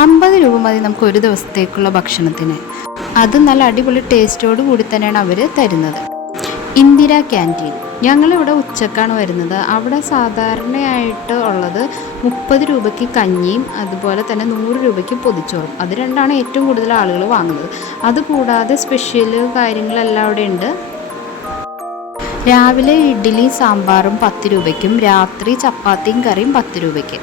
50 രൂപ മതി നമുക്ക് ഒരു ദിവസത്തേക്കുള്ള ഭക്ഷണത്തിന്. അത് നല്ല അടിപൊളി ടേസ്റ്റോട് കൂടി തന്നെയാണ് അവർ തരുന്നത്. ഇന്ദിര ക്യാൻറ്റീൻ, ഞങ്ങളിവിടെ ഉച്ചക്കാണ് വരുന്നത്. അവിടെ സാധാരണയായിട്ട് ഉള്ളത് 30 രൂപയ്ക്ക് കഞ്ഞിയും അതുപോലെ തന്നെ 100 രൂപയ്ക്ക് പൊതിച്ചോറും. അത് രണ്ടാണ് ഏറ്റവും കൂടുതൽ ആളുകൾ വാങ്ങുന്നത്. അതുകൂടാതെ സ്പെഷ്യൽ കാര്യങ്ങളെല്ലാം അവിടെ ഉണ്ട്. രാവിലെ ഇഡ്ഡലി സാമ്പാറും 10 രൂപയ്ക്കും രാത്രി ചപ്പാത്തിയും കറിയും 10 രൂപയ്ക്ക്.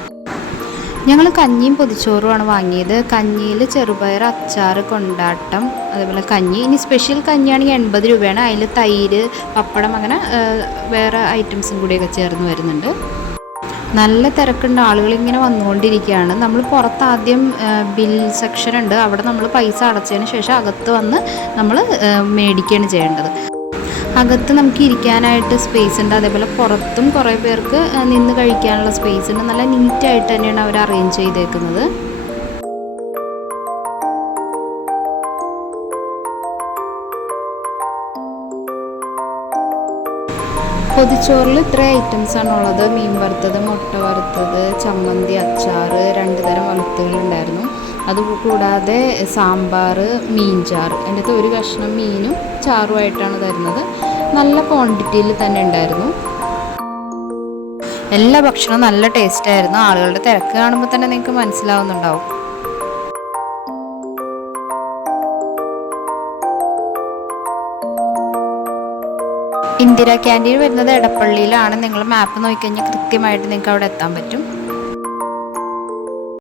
ഞങ്ങൾ കഞ്ഞിയും പൊതിച്ചോറുമാണ് വാങ്ങിയത്. കഞ്ഞിയിൽ ചെറുപയർ, അച്ചാർ, കൊണ്ടാട്ടം, അതേപോലെ കഞ്ഞി. ഇനി സ്പെഷ്യൽ കഞ്ഞിയാണെങ്കിൽ 80 രൂപയാണ്. അതിൽ തൈര്, പപ്പടം, അങ്ങനെ വേറെ ഐറ്റംസും കൂടിയൊക്കെ ചേർന്ന് വരുന്നുണ്ട്. നല്ല തിരക്കുണ്ട്, ആളുകളിങ്ങനെ വന്നുകൊണ്ടിരിക്കുകയാണ്. നമ്മൾ പുറത്ത് ആദ്യം ബിൽ സെക്ഷൻ ഉണ്ട്, അവിടെ നമ്മൾ പൈസ അടച്ചതിന് ശേഷം അകത്ത് വന്ന് നമ്മൾ മേടിക്കുകയാണ് ചെയ്യേണ്ടത്. അകത്ത് നമുക്ക് ഇരിക്കാനായിട്ട് സ്പേസ് ഉണ്ട്, അതേപോലെ പുറത്തും കുറേ പേർക്ക് നിന്ന് കഴിക്കാനുള്ള സ്പേസ് ഉണ്ട്. നല്ല നീറ്റായിട്ട് തന്നെയാണ് അവർ അറേഞ്ച് ചെയ്തേക്കുന്നത്. പൊതിച്ചോറിൽ ഇത്ര ഐറ്റംസാണ് ഉള്ളത്. മീൻ വറുത്തത്, മുട്ട വറുത്തത്, ചമ്മന്തി, അച്ചാർ, 2 തരം വറുത്തുകളുണ്ടായിരുന്നു. അതുകൂടാതെ സാമ്പാർ, മീൻചാറ്. അതിൻ്റെ അകത്ത് ഒരു കഷ്ണം മീനും ചാറുമായിട്ടാണ് തരുന്നത്. നല്ല ക്വാണ്ടിറ്റിയിൽ തന്നെ ഉണ്ടായിരുന്നു. എല്ലാ ഭക്ഷണവും നല്ല ടേസ്റ്റായിരുന്നു. ആളുകളുടെ തിരക്ക് കാണുമ്പോൾ തന്നെ നിങ്ങൾക്ക് മനസ്സിലാവുന്നുണ്ടാവും. ഇന്ദിര ക്യാൻറ്റീൻ വരുന്നത് എടപ്പള്ളിയിലാണ്. നിങ്ങൾ മാപ്പ് നോക്കിക്കഴിഞ്ഞാൽ കൃത്യമായിട്ട് നിങ്ങൾക്ക് അവിടെ എത്താൻ പറ്റും.